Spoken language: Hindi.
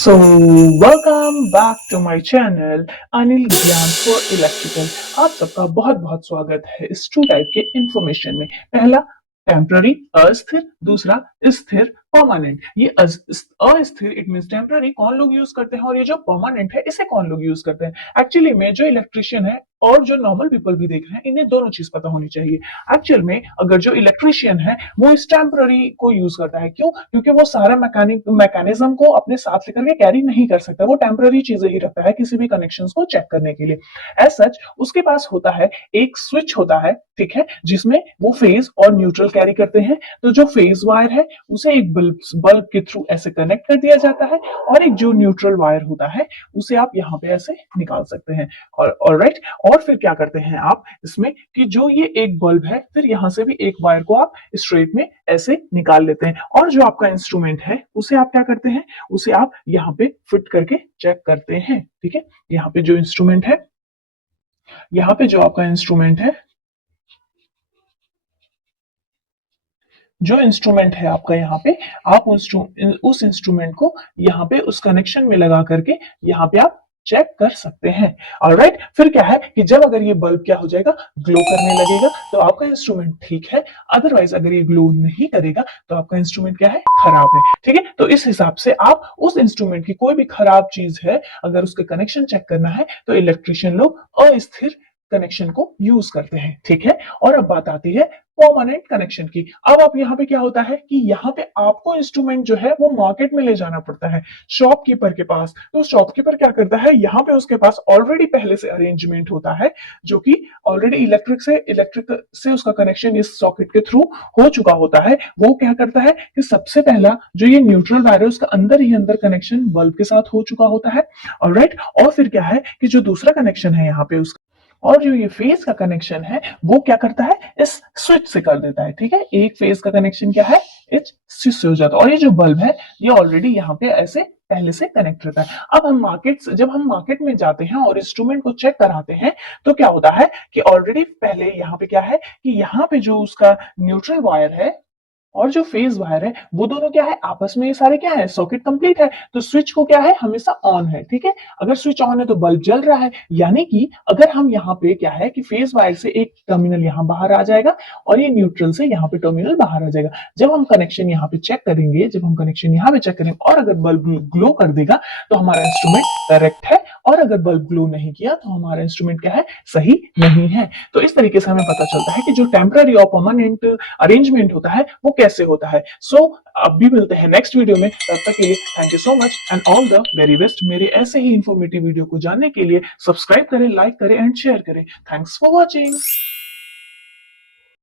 So, welcome back to my channel Anil ज्ञान फॉर इलेक्ट्रिकल। आप सबका बहुत बहुत स्वागत है इस टू टाइप के इंफॉर्मेशन में। पहला टेम्पररी अस्थिर, दूसरा स्थिर परमानेंट। ये अस्थिर इट मींस टेम्पररी कौन लोग यूज करते हैं और ये जो परमानेंट है इसे कौन लोग यूज करते हैं। एक्चुअली में जो इलेक्ट्रिशियन है और जो नॉर्मल पीपल भी देख रहे हैं इन्हें दोनों चीज पता होनी चाहिए। एक्चुअल में अगर जो इलेक्ट्रिशियन है वो इस टेम्पररी को यूज करता है, क्यों? क्योंकि वो सारा मैकेनिज्म को अपने साथ लेकर के कैरी नहीं कर सकता, वो टेम्पररी चीजें ही रखता है किसी भी कनेक्शन को चेक करने के लिए। एज सच उसके पास होता है एक स्विच होता है, ठीक है, जिसमें वो फेज और न्यूट्रल कैरी करते हैं। तो जो फेज वायर है उसे एक बल्ब के थ्रू ऐसे कनेक्ट कर दिया जाता है और एक जो न्यूट्रल वायर होता है उसे आप यहाँ पे ऐसे निकाल सकते हैं। और राइट, और फिर क्या करते हैं आप इसमें कि जो ये एक बल्ब है फिर यहां से भी एक वायर को आप स्ट्रेट में ऐसे निकाल लेते हैं और जो आपका इंस्ट्रूमेंट है उसे आप क्या करते हैं, उसे आप यहाँ पे फिट करके चेक करते हैं। ठीक है, यहाँ पे जो इंस्ट्रूमेंट है, यहाँ पे जो आपका इंस्ट्रूमेंट है, जो इंस्ट्रूमेंट है आपका यहाँ पे, आप उस इंस्ट्रूमेंट को यहाँ पे उस कनेक्शन में लगा करके यहाँ पे आप चेक कर सकते हैं। ऑलराइट, फिर क्या है कि जब अगर ये बल्ब क्या हो जाएगा, ग्लो करने लगेगा तो आपका इंस्ट्रूमेंट ठीक है। अदरवाइज अगर ये ग्लो नहीं करेगा तो आपका इंस्ट्रूमेंट क्या है, खराब है। ठीक है, तो इस हिसाब से आप उस इंस्ट्रूमेंट की कोई भी खराब चीज है अगर उसके कनेक्शन चेक करना है तो इलेक्ट्रिशियन लोग अस्थिर कनेक्शन को यूज करते हैं। ठीक है, और अब बात आती है परमानेंट कनेक्शन की। अब आप यहाँ पे क्या होता है कि यहाँ पे आपको इंस्ट्रूमेंट जो है वो मार्केट में ले जाना पड़ता है शॉपकीपर के पास। तो शॉपकीपर क्या करता है, यहाँ पे उसके पास ऑलरेडी पहले से अरेंजमेंट होता है जो कि ऑलरेडी इलेक्ट्रिक से उसका कनेक्शन इस सॉकेट के थ्रू हो चुका होता है। वो क्या करता है कि सबसे पहला जो ये न्यूट्रल वायर है उसका अंदर ही अंदर कनेक्शन बल्ब के साथ हो चुका होता है। ऑलराइट, और फिर क्या है कि जो दूसरा कनेक्शन है यहाँ पे उसका और जो ये फेज का कनेक्शन है वो क्या करता है, इस स्विच से कर देता है। ठीक है, एक फेज का कनेक्शन क्या है, इस स्विच से हो जाता है और ये जो बल्ब है ये ऑलरेडी यहाँ पे ऐसे पहले से कनेक्ट रहता है। अब जब हम मार्केट में जाते हैं और इंस्ट्रूमेंट को चेक कराते हैं तो क्या होता है कि ऑलरेडी पहले यहाँ पे क्या है कि यहाँ पे जो उसका न्यूट्रल वायर है और जो फेज वायर है वो दोनों क्या है, आपस में ये सारे क्या है, सॉकेट कंप्लीट है। तो स्विच को क्या है, हमेशा ऑन है। ठीक है, अगर स्विच ऑन है तो बल्ब जल रहा है, यानी कि अगर हम यहाँ पे क्या है कि फेज वायर से एक टर्मिनल यहाँ बाहर आ जाएगा और ये न्यूट्रल से यहाँ पे टर्मिनल बाहर आ जाएगा। जब हम कनेक्शन यहाँ पे चेक करेंगे, जब हम कनेक्शन यहाँ पे चेक करेंगे और अगर बल्ब ग्लो कर देगा तो हमारा इंस्ट्रूमेंट करेक्ट है, और अगर बल्ब ग्लो नहीं किया तो हमारा इंस्ट्रूमेंट क्या है, सही नहीं है। तो इस तरीके से हमें पता चलता है कि जो टेम्पररी और परमानेंट अरेंजमेंट होता है वो कैसे होता है। सो अब भी मिलते हैं नेक्स्ट वीडियो में, तब तक के लिए thank you so much and all the very best. मेरे ऐसे ही इंफॉर्मेटिव वीडियो को जानने के लिए सब्सक्राइब करें, लाइक करें एंड शेयर करें। Thanks for watching.